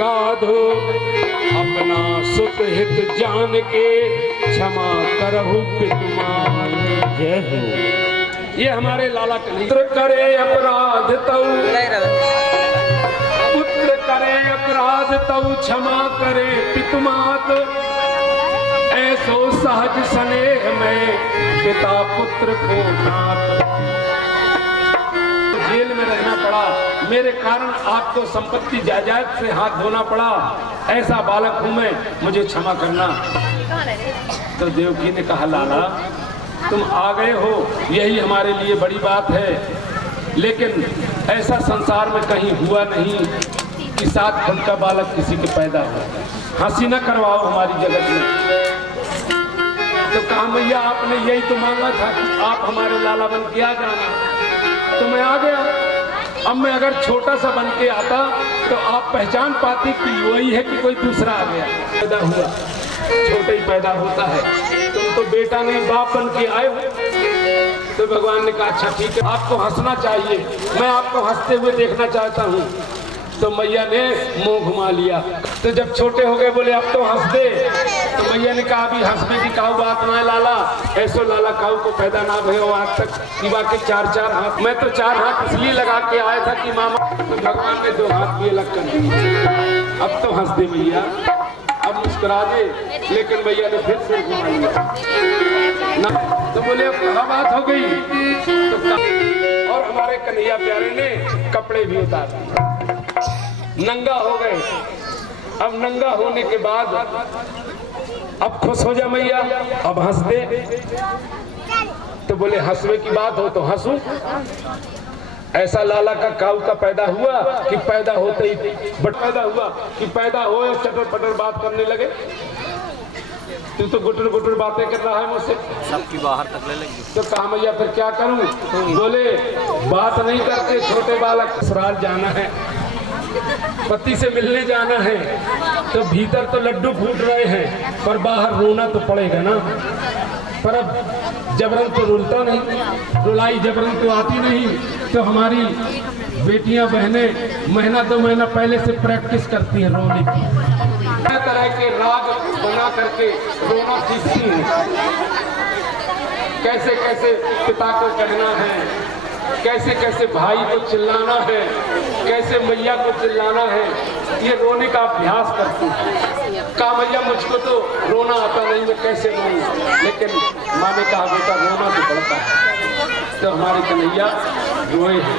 काधो, अपना सुत हित जान के क्षमा करहु पितुमान। जय हो। ये हमारे लाला पुत्र करे अपराध तऊ, पुत्र करे अपराध तऊ क्षमा करे पितुमात। ऐसो सहज स्नेह में पिता पुत्र को नाथ। जेल में रहना पड़ा, मेरे कारण आपको संपत्ति जायदाद से हाथ धोना पड़ा, ऐसा बालक हूं मैं, मुझे क्षमा करना। तो देवकी ने कहा लाला तुम आ गए हो, यही हमारे लिए बड़ी बात है, लेकिन ऐसा संसार में कहीं हुआ नहीं कि 7 फुट का बालक किसी के पैदा हो। हंसी न करवाओ हमारी जगत में। तो कहा मैया आपने यही तो मांगा था कि आप हमारे लाला बन के आ जाना, तो मैं आ गया। अब मैं अगर छोटा सा बन के आता तो आप पहचान पाती कि वही है कि कोई दूसरा आ गया। पैदा हुआ, छोटा ही पैदा होता है, तुम तो बेटा नहीं बाप बन के आए हो। तो भगवान ने कहा अच्छा ठीक है, आपको हंसना चाहिए, मैं आपको हंसते हुए देखना चाहता हूँ। तो मैया ने मुंह घुमा लिया। तो जब छोटे हो गए बोले अब तो हंस दे, तो मैया ने कहा अभी हंसने की काऊ बात ना है लाला, ऐसो लाला काऊ को पैदा ना भयो आज तक शिवा के 4-4 हाथ। मैं तो 4 हाथ इसलिए लगा के आया था कि मामा, तो भगवान ने 2 हाथ भी अलग कर दिए। अब तो हंस दे मैया, अब मुस्कुरा दे। लेकिन मैया ने फिर सिर घुमा लिया ना। तो बोले अब क्या बात हो गई, तो और हमारे कन्हैया प्यारे ने कपड़े भी उतार दिए, नंगा हो गए। अब नंगा होने के बाद अब खुश हो जा मैया, अब हंस दे। तो बोले हंसवे की बात हो तो हंसू। ऐसा लाला का काऊ का पैदा हुआ कि पैदा होते ही पैदा हुआ कि पैदा हो चटर पटर बात करने लगे। तू तो गुटर गुटर बातें कर रहा है मुझसे, सबकी बाहर तक ले लगी। तो कहा मैया फिर क्या करूं। बोले बात नहीं करते, छोटे बालक ससुराल जाना है, पति से मिलने जाना है, तो भीतर तो लड्डू फूट रहे हैं पर बाहर रोना तो पड़ेगा ना। पर अब जबरन तो रुलता नहीं, रुलाई जबरन तो आती नहीं। तो हमारी बेटियां बहनें महीना 2 महीना पहले से प्रैक्टिस करती हैं रोने की, तरह तरह के राग बना करके रोना सीखती हैं। कैसे कैसे पिता को कहना है, कैसे कैसे भाई को चिल्लाना है, कैसे मैया को चिल्लाना है, ये रोने का अभ्यास करती है। कहा मैया मुझको तो रोना आता नहीं, मैं कैसे रोऊं। लेकिन माँ ने कहा बेटा रोना तो पड़ता है। तो हमारी कन्हैया रोए हैं,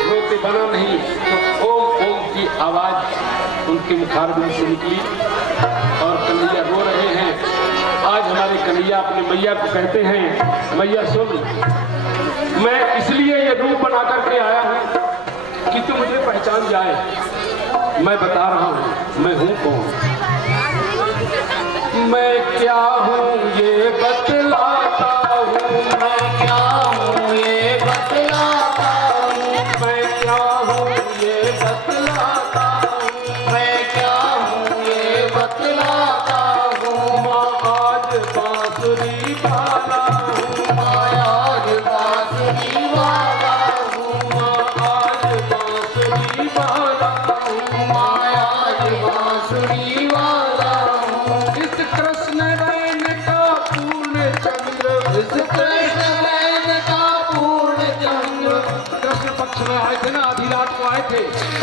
रोते बना नहीं तो ओम ओम की आवाज उनके मुखारबिंद से निकली और कन्हैया रो रहे हैं। आज हमारे कन्हैया अपने मैया को कहते हैं मैया सुन, मैं इसलिए ये रूप बना करके आया हूं कि तू मुझे पहचान जाए। मैं बता रहा हूं मैं हूं कौन, मैं क्या हूं ये बतलाता हूं, मैं क्या हूं ये बतलाता हूं, मैं क्या हूं ये बतलाता हूं, मैं क्या हूं ये बतलाता हूं। माँ आज बांसुरी वाला हूं, माँ आज बांसुरी वाला हूं, माँ आज बांसुरी वाला हूं, माँ आज बांसुरी वाला हूं। इस कृष्ण नयन का पूर्ण चंद्र, इस कृष्ण नयन का पूर्ण चंद्र। कृष्ण पक्ष में आए थे ना, आधी रात को आए थे,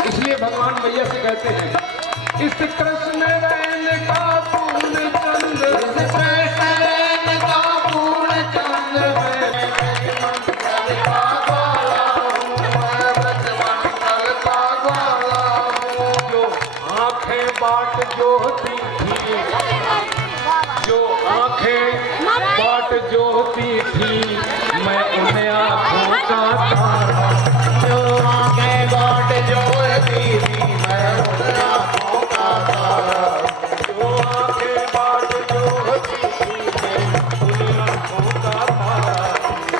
इसलिए भगवान मैया से कहते हैं इस कृष्ण नयन का पूर्ण चंद्र, इस कृष्ण नयन का पूर्ण चंद्र बाट जोती थी, जो आंखें बाट जोती थी, मैं उन्हें आंखों का तारा, जो आंखें बाट जोती थी, मैं उन्हें आंखों का तारा, जो आंखें बाट जोती थी, मैं उन्हें आंखों का तारा,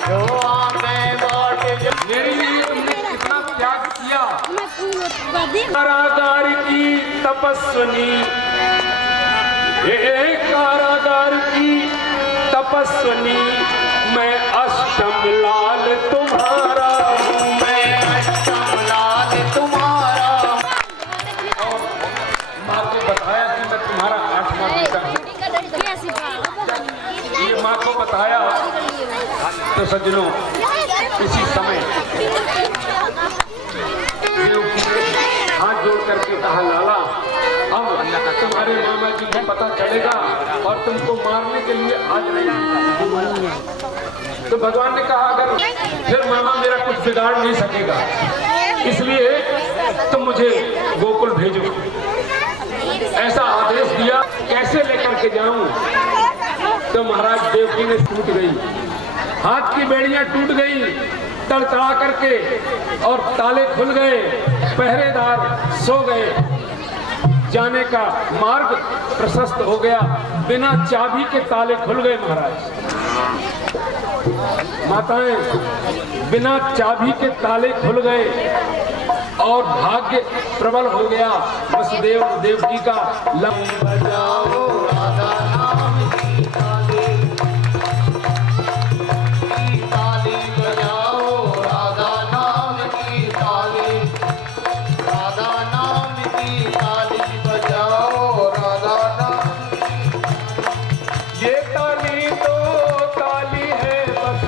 जो आंखें बाट जो। मेरे लिए तुमने कितना त्याग किया। कारागार की तपस्विनी, हे कारागार की तपस्विनी, मैं अष्टम लाल तुम्हारा हूँ, मैं अष्टम लाल तुम्हारा। और सज्जनों, इसी समय हाथ जोड़ करके कहा, लाला अब तुम्हारे मामा जी को पता चलेगा और तुमको मारने के लिए आज नहीं। तो भगवान ने कहा, अगर फिर मामा मेरा कुछ बिगाड़ नहीं सकेगा, इसलिए तुम मुझे गोकुल भेजो। ऐसा आदेश दिया। कैसे लेकर के जाऊं? तो महाराज देवकी ने टूट गई, हाथ की बेड़ियां टूट गई तड़तड़ा करके, और ताले खुल गए, पहरेदार सो गए, जाने का मार्ग प्रशस्त हो गया। बिना चाबी के ताले खुल गए महाराज। माताएं, बिना चाबी के ताले खुल गए और भाग्य प्रबल हो गया। वसुदेव देवकी का लंब बजाओ राधा नाम की ताली, बजाओ राधा नाम की ताली, राधा नाम की ताली बजाओ राधा नाम। ये ताली तो ताली है बस,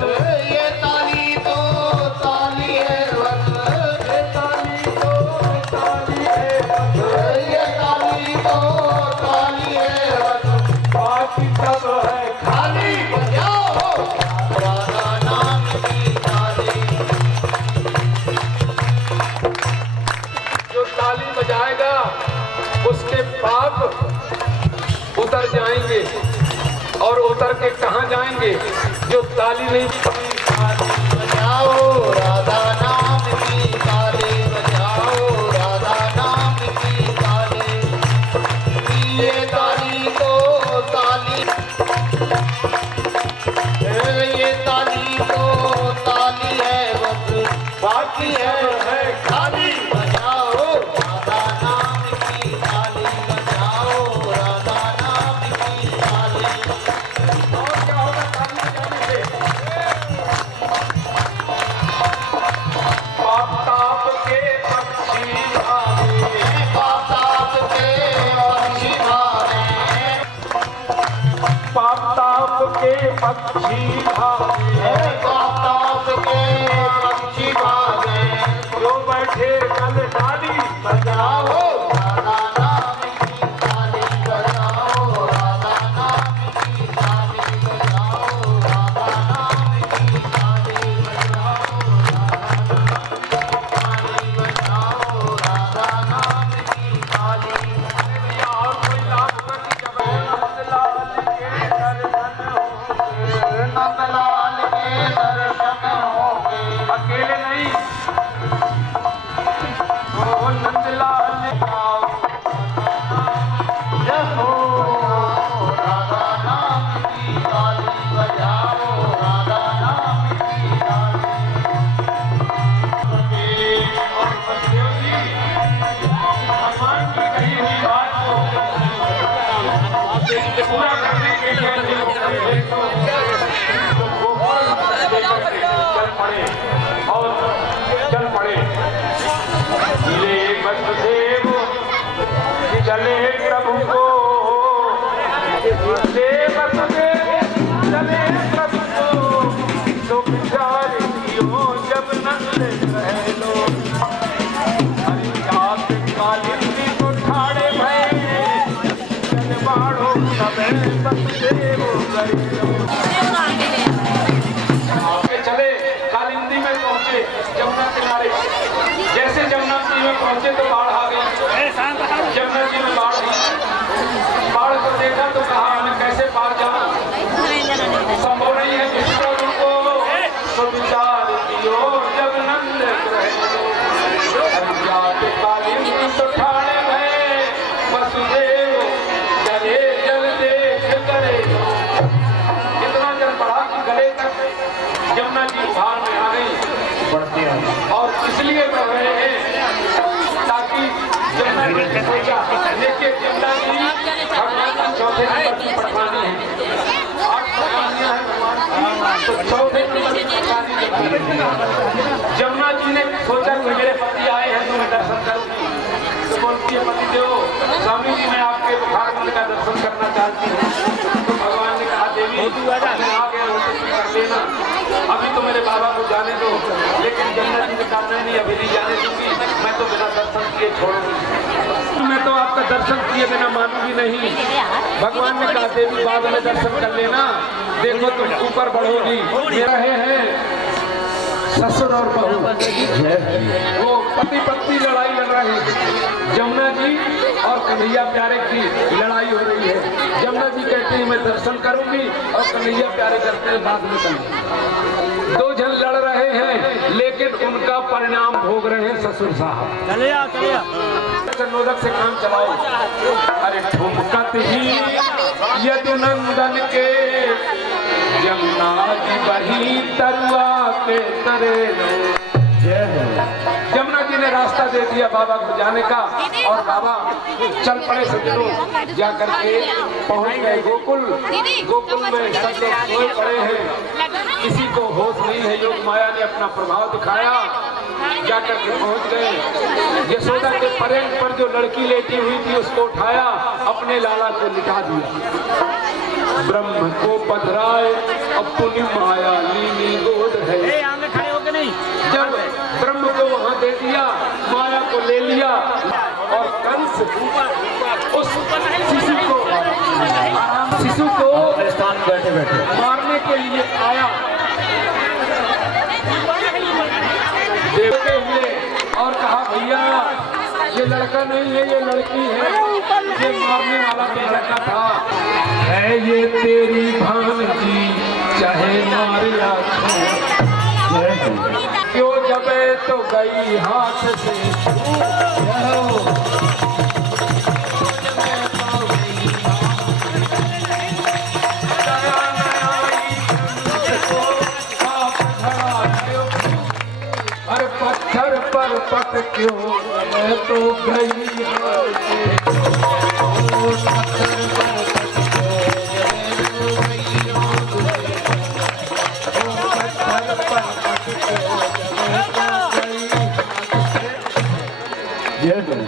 ये ताली तो ताली है बस, ये ताली तो ताली है बस, ये ताली तो ताली है बस, बाकी सब है ताली बजाओ राधा नाम की ताली। जो ताली बजाएगा उसके पाप उतर जाएंगे। और उतर के कहाँ जाएंगे? जो ताली नहीं बजाओ राधा नाम की ताली, बजाओ राधा नाम की ताली। ये ताली तो ताली, ये ताली तो ताली है बस, बाकी है खाली। बजाओ राधा नाम की ताली, बजाओ राधा नाम की ताली। और क्या होगा ताली बजाने से? पाप ताप के पक्षी भागे, पाप के पक्षी भागे, पाप ताप के पक्षी भागे, पाप के पक्षी भागे। जो बैठे कल डाली बजाओ राधा नाम की ताली, बजाओ राधा नाम की ताली, बजाओ राधा नाम की ताली, बजाओ राधा नाम की ताली। और कोई लाभ नहीं जब नंदलाल के दर्शन होंगे, नंदलाल के दर्शन होंगे, अकेले नहीं, ओ नंदलाल आओ। जय हो राधा नाम की ताली, बजाओ राधा नाम की ताली। और बसदेव जी, भगवान की कही हुई बात को पूरा करने के लिए चल पड़े और चल पड़े। ले वसुदेव चले प्रभु को, ले वसुदेव चले प्रभु को, तो विचार कियो जब नंद रह लो। हरिदास कालिंदी को ठाड़े भय, चल बाड़ो सबे वसुदेव गए लो। आगे चले, कालिंदी में पहुंचे, जमुना किनारे। जैसे जमुना जी में पहुंचे तो बाढ़ आ गई। जमुना जी में बाढ़ आई। बाढ़ को देखा तो कहा, हमें कैसे पार जाना संभव नहीं है। किसी प्रभु को तो विचार कियो जब नंद रहे। हरिदास कालिंदी तो ठाड़े भय, वसुदेव चले जल देख करे। इतना जल बढ़ा कि गले तक जमुना जी उभार में आ गई। और इसलिए बढ़ रहे हैं ताकि जमुना जी ने सोचा, देखिए जमुना जी भगवान की चौथे नंबर की पटवानी है। 8 पटवानियां हैं भगवान की, तो चौथे नंबर की पटवानी जमुना जी ने सोचा कि मेरे पति आए हैं, तुम्हें दर्शन करूंगी। तो बोलती है, पति देव स्वामी जी, मैं आपके बुखार मंदिर का दर्शन करना चाहती हूँ। तो भगवान ने कहा, देवी आ गए हो तो कर लेना, अभी तो जाने दो, लेकिन जमुना जी ने कहा नहीं अभी नहीं जाने दूंगी, मैं तो बिना दर्शन किए छोड़ूंगी। मैं तो आपका दर्शन किए बिना मानूंगी नहीं। भगवान ने कहा देवी बाद में दर्शन कर लेना, देखो तुम ऊपर बढ़ोगी। ये रहे हैं ससुर और बहू, वो पति पत्नी लड़ाई लड़ रहे हैं। जमुना जी और कन्हैया प्यारे की लड़ाई हो रही है। जमुना जी कहते हैं मैं दर्शन करूंगी और कन्हैया प्यारे करते हैं बाद में करूंगी। दो जन लड़ रहे हैं, लेकिन उनका परिणाम भोग रहे हैं ससुर साहब। चलिया चलिया नोदक से काम चलाओ। अरे ठुमकत ही यदुनंदन के जमुना जी वही तरुआ के तरे। जमुना जी ने रास्ता दे दिया बाबा को जाने का, और बाबा चल पड़े सज्जनों, जा करके पहुंच गए गोकुल। गोकुल में सब लोग सोए पड़े हैं, किसी को होश नहीं है। योग माया ने अपना प्रभाव दिखाया, जाकर के पहुंच गए। यशोदा के परेंग पर जो लड़की लेटी हुई थी उसको उठाया, अपने लाला को लिटा दिया। ब्रह्म को पधराए अपनी माया लीनी गोद है। खड़े होके नहीं, जब ब्रह्म को वहां दे दिया, माया को ले लिया, और कंस उस शिशु को बैठे बैठे मारने के लिए आया देखते हुए, और कहा भैया ये लड़का नहीं है, ये लड़की है, ये मारने वाला तो लड़का था। है ये तेरी भांजी चाहे मार या क्यों जबे तो गई हाथ से। अरे पत्थर पर पट क्यों मैं तो गई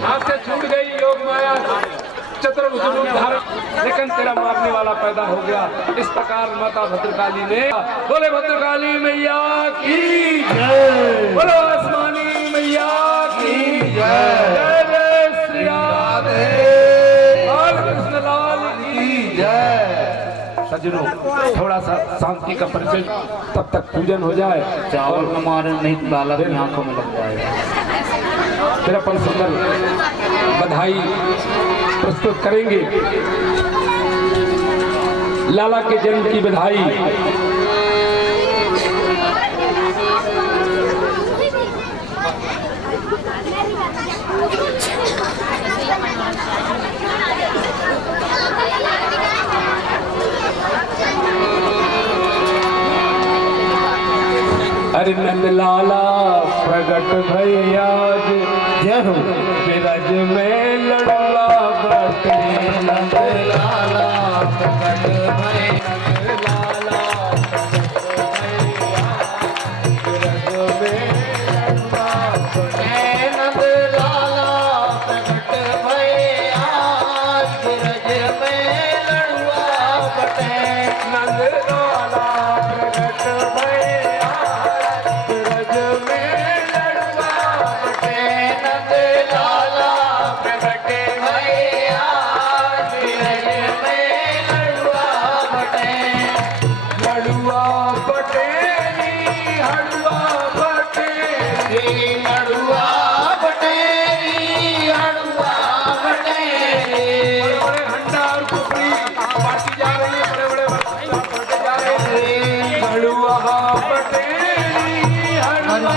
हाथ से छूट गई योग माया चतुर्भुज धारण, लेकिन तेरा मारने वाला पैदा हो गया। इस प्रकार माता भद्रकाली ने बोले भद्रकाली मैया की जय, बोलो आसमानी मैया की जय, जय श्री राधे कृष्ण लाल की जय। सज्जनों थोड़ा सा शांति का परिचय, तब तक पूजन हो जाए। चावल न मारे नहीं तो लाला की आंखों में लग जाएगा। फिर अपन सुंदर बधाई प्रस्तुत करेंगे। लाला के जन्म की बधाई। अरे नंद लाला प्रगट भैया जय हो, बिरज में लड़ला बटे। नंद लाला प्रगट भैया, लाला बिरज में लड़ला बटे। नंद लाला प्रगट भैया, बिरज में लड़ुआ बटे। नंद लाला प्रगट भैया, बिरज में लड़ला बटे। नंद लाला प्रगट भैया, बिरज में लड़ुआ बटे। लड़ुआ बटे नी हड़ुआ बटे, लड़ुआ बटे, हड़ुआ बटे। बड़े बड़े हंडा और कुपड़ी बाटी जा रही है, बड़े बड़े बढ़ते जा रहे हैं। लड़ुआ बटे नी हड़ुआ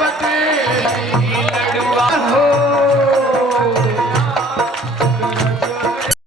बटे।